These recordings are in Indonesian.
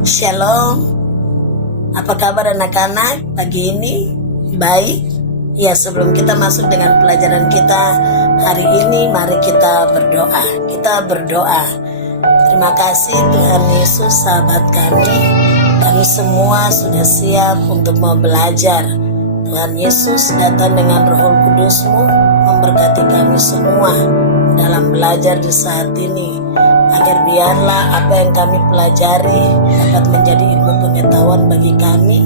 Shalom, apa kabar anak-anak pagi ini? Baik? Ya, sebelum kita masuk dengan pelajaran kita hari ini, mari kita berdoa. Kita berdoa. Terima kasih Tuhan Yesus, sahabat kami. Kami semua sudah siap untuk mau belajar. Tuhan Yesus datang dengan Roh Kudus-Mu memberkati kami semua dalam belajar di saat ini, agar biarlah apa yang kami pelajari dapat menjadi ilmu pengetahuan bagi kami,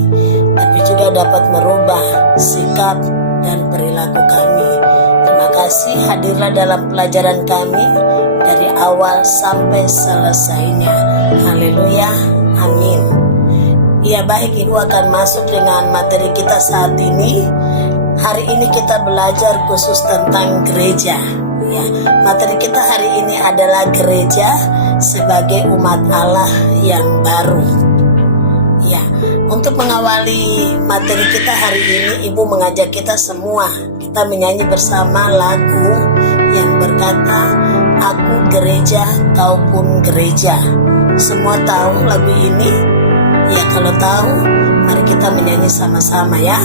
tapi juga dapat merubah sikap dan perilaku kami. Terima kasih, hadirlah dalam pelajaran kami dari awal sampai selesainya. Haleluya, amin. Ya baik, Ibu akan masuk dengan materi kita saat ini. Hari ini kita belajar khusus tentang gereja. Ya, materi kita hari ini adalah gereja sebagai umat Allah yang baru. Ya, untuk mengawali materi kita hari ini, Ibu mengajak kita semua kita menyanyi bersama lagu yang berkata, "Aku gereja, kau pun gereja." Semua tahu lagu ini? Ya, kalau tahu, mari kita menyanyi sama-sama ya.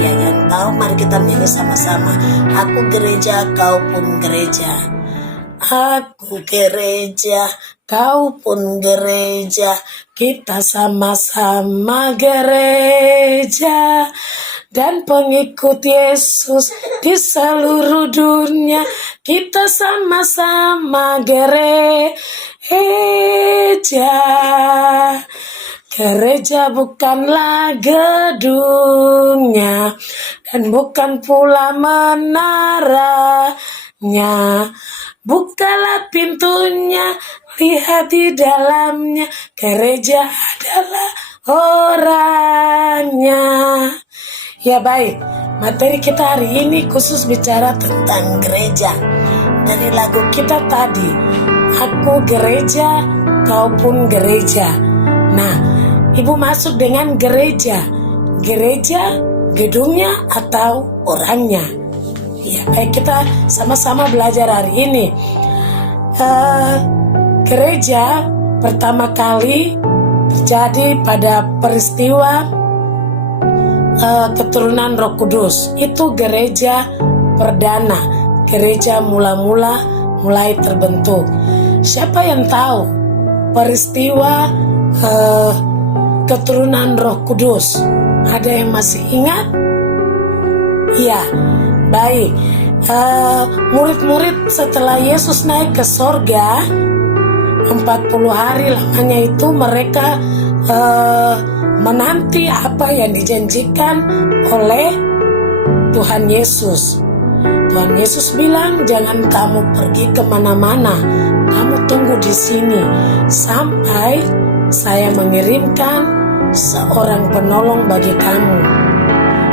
Ya, yang tahu mari kita menyanyi sama-sama. Aku gereja, kau pun gereja. Aku gereja, kau pun gereja. Kita sama-sama gereja. Dan pengikut Yesus di seluruh dunia. Kita sama-sama gereja. Gereja bukanlah gedungnya dan bukan pula menaranya. Bukalah pintunya, lihat di dalamnya. Gereja adalah orangnya. Ya baik, materi kita hari ini khusus bicara tentang gereja. Dari lagu kita tadi, aku gereja, kau pun gereja. Nah, Ibu masuk dengan gereja. Gereja, gedungnya atau orangnya. Ya, baik, kita sama-sama belajar hari ini. Gereja pertama kali terjadi pada peristiwa keturunan Roh Kudus. Itu gereja perdana. Gereja mulai terbentuk. Siapa yang tahu peristiwa keturunan Roh Kudus? Ada yang masih ingat? Iya, baik. Murid-murid setelah Yesus naik ke sorga 40 hari lamanya itu mereka menanti apa yang dijanjikan oleh Tuhan Yesus. Tuhan Yesus bilang, jangan kamu pergi kemana-mana, kamu tunggu di sini sampai saya mengirimkan seorang penolong bagi kamu.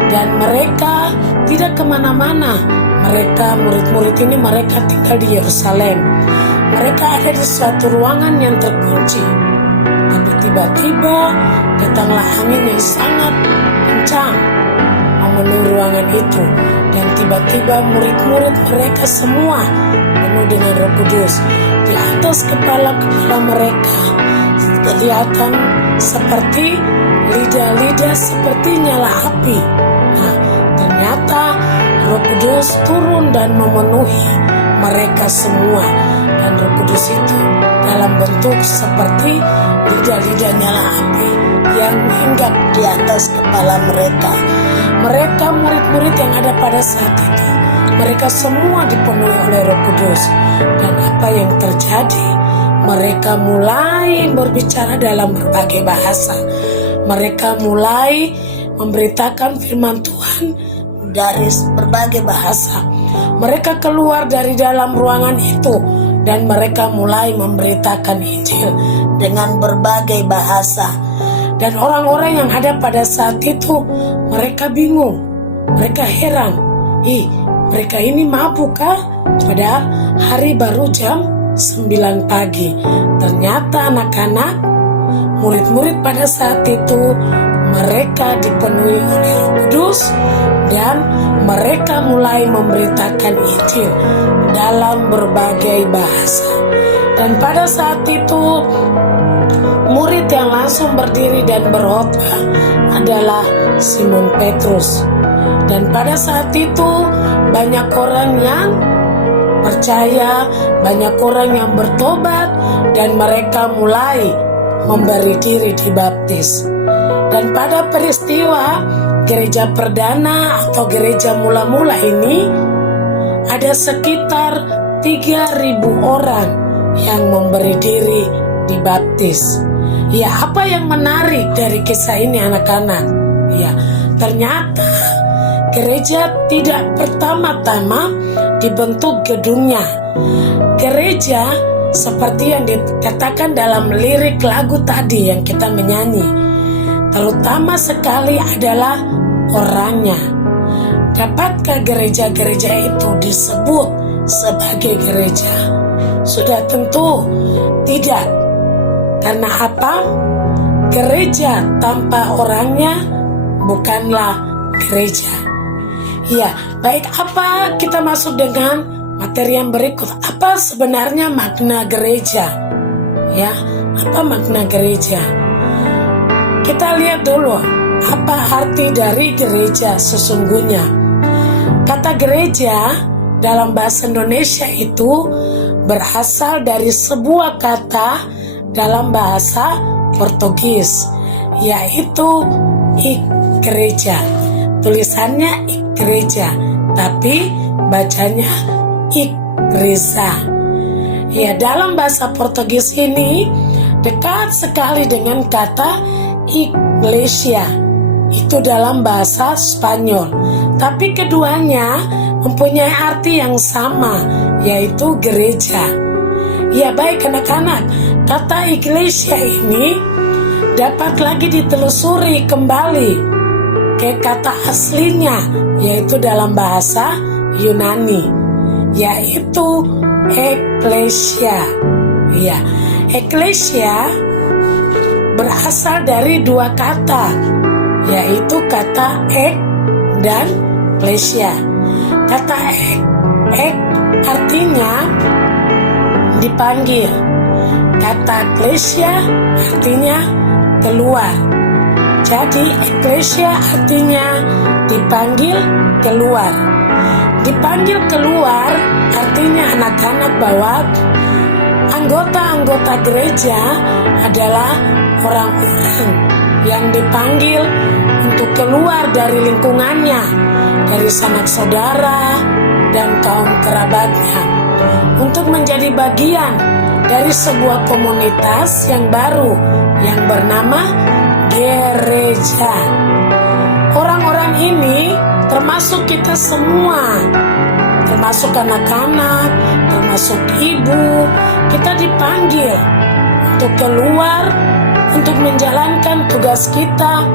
Dan mereka tidak kemana-mana. Mereka, murid-murid ini, mereka tinggal di Yerusalem. Mereka ada di suatu ruangan yang terkunci. Tapi tiba-tiba datanglah angin yang sangat kencang memenuhi ruangan itu. Dan tiba-tiba murid-murid mereka semua penuh dengan Roh Kudus. Di atas kepala-kepala mereka kelihatan seperti lidah-lidah seperti nyala api. Nah, ternyata Roh Kudus turun dan memenuhi mereka semua. Dan Roh Kudus itu dalam bentuk seperti lidah-lidah nyala api yang hinggap di atas kepala mereka. Mereka murid-murid yang ada pada saat itu, mereka semua dipenuhi oleh Roh Kudus. Dan apa yang terjadi? Mereka mulai berbicara dalam berbagai bahasa. Mereka mulai memberitakan firman Tuhan dari berbagai bahasa. Mereka keluar dari dalam ruangan itu dan mereka mulai memberitakan Injil dengan berbagai bahasa. Dan orang-orang yang ada pada saat itu, mereka bingung, mereka heran. Mereka ini mabuk kah? Padahal hari baru jam 9 pagi. Ternyata anak-anak, murid-murid pada saat itu, mereka dipenuhi oleh Roh Kudus dan mereka mulai memberitakan Injil dalam berbagai bahasa. Dan pada saat itu murid yang lain langsung berdiri dan berkhotbah adalah Simon Petrus. Dan pada saat itu banyak orang yang percaya, banyak orang yang bertobat, dan mereka mulai memberi diri dibaptis. Dan pada peristiwa gereja perdana atau gereja mula-mula ini, ada sekitar 3.000 orang yang memberi diri dibaptis. Ya, apa yang menarik dari kisah ini anak-anak? Ya, ternyata gereja tidak pertama-tama dibentuk gedungnya. Gereja seperti yang dikatakan dalam lirik lagu tadi yang kita menyanyi, terutama sekali adalah orangnya. Dapatkah gereja-gereja itu disebut sebagai gereja? Sudah tentu tidak. Karena apa? Gereja tanpa orangnya bukanlah gereja. Ya, baik, apa kita masuk dengan materi yang berikut. Apa sebenarnya makna gereja? Ya, apa makna gereja? Kita lihat dulu apa arti dari gereja sesungguhnya. Kata gereja dalam bahasa Indonesia itu berasal dari sebuah kata dalam bahasa Portugis, yaitu igreja. Tulisannya igreja, tapi bacanya igreja. Ya, dalam bahasa Portugis ini dekat sekali dengan kata iglesia. Itu dalam bahasa Spanyol. Tapi keduanya mempunyai arti yang sama, yaitu gereja. Ya, baik anak-anak, kata iglesia ini dapat lagi ditelusuri kembali ke kata aslinya, yaitu dalam bahasa Yunani, yaitu eklesia. Ya, eklesia berasal dari dua kata, yaitu kata ek dan klesia. Kata ek artinya dipanggil. Kata klesia artinya keluar. Jadi eklesia artinya dipanggil keluar. Dipanggil keluar artinya anak-anak bahwa anggota-anggota gereja adalah orang-orang yang dipanggil untuk keluar dari lingkungannya, dari sanak saudara dan kaum kerabatnya, untuk menjadi bagian dari sebuah komunitas yang baru yang bernama gereja. Orang-orang ini termasuk kita semua, termasuk anak-anak, termasuk ibu. Kita dipanggil untuk keluar, untuk menjalankan tugas kita,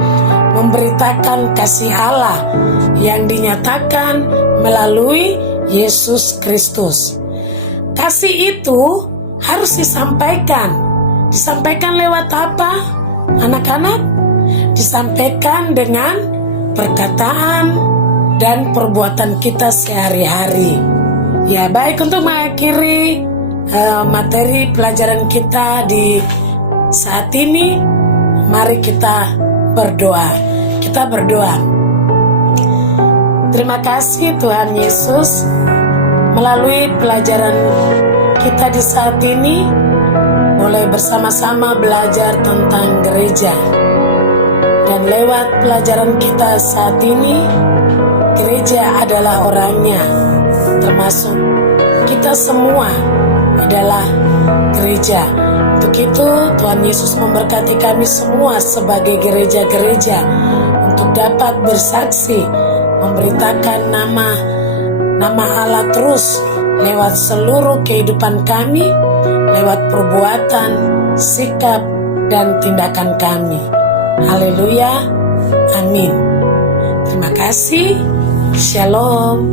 memberitakan kasih Allah yang dinyatakan melalui Yesus Kristus. Kasih itu harus disampaikan. Disampaikan lewat apa, anak-anak? Disampaikan dengan perkataan dan perbuatan kita sehari-hari. Ya, baik, untuk mengakhiri materi pelajaran kita di saat ini, mari kita berdoa. Kita berdoa. Terima kasih Tuhan Yesus, melalui pelajaran kita di saat ini boleh bersama-sama belajar tentang gereja. Dan lewat pelajaran kita saat ini, gereja adalah orangnya, termasuk kita semua adalah gereja. Untuk itu Tuhan Yesus memberkati kami semua sebagai gereja-gereja untuk dapat bersaksi, memberitakan nama Allah terus lewat seluruh kehidupan kami, lewat perbuatan, sikap, dan tindakan kami. Haleluya, amin. Terima kasih. Shalom.